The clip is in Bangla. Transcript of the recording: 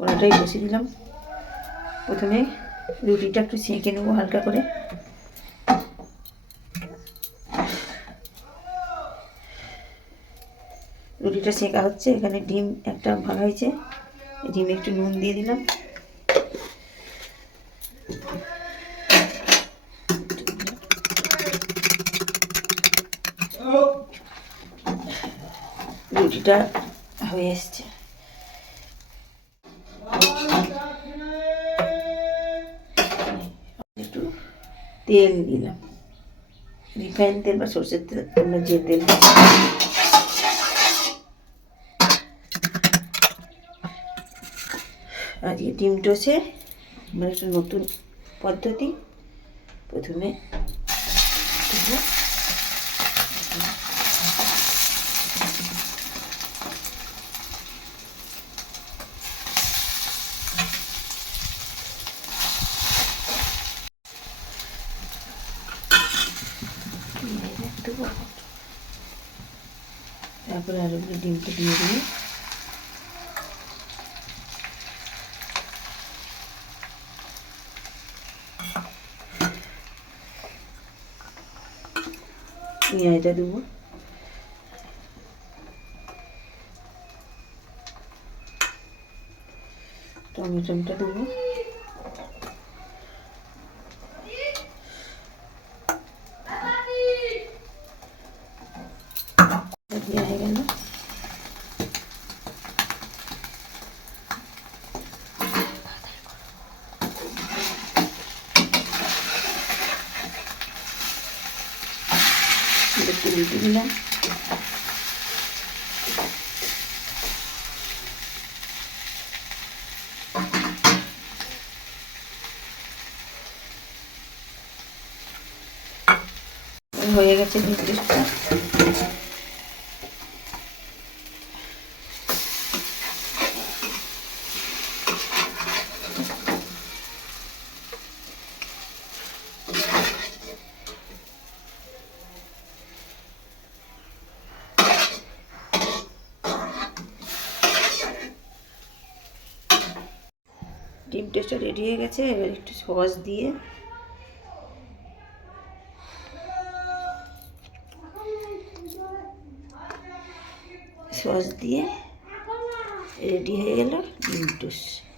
কড়াটাই বসিয়ে দিলাম। প্রথমে রুটিটা একটু সেঁকে নেবো হালকা করে। রুটিটা সেঁকা হচ্ছে। এখানে ডিম একটা ভাঙা হয়েছে, ডিমে একটু নুন দিয়ে দিলাম। রুটিটা হয়ে এসছে। একটু তেল দিলাম, রিফাইন তেল বা সরষের তেল, অন্য যে তেল। আজকে ডিম টোসে মানে একটা নতুন পদ্ধতি। প্রথমে তারপরে আরো ডিমটা দিয়ে দিই। পেঁয়াজটা দেবো, টমেটোটা দেবো, দেওয়া হয়ে গেল। একটু উল্টে দিলাম। হয়ে গেছে ডিম টোস্টটা। ডিম টোস্টটা রেডি হয়ে গেছে। এবার একটু সস দিয়ে রেডি হয়ে গেল ডিম টোস্ট।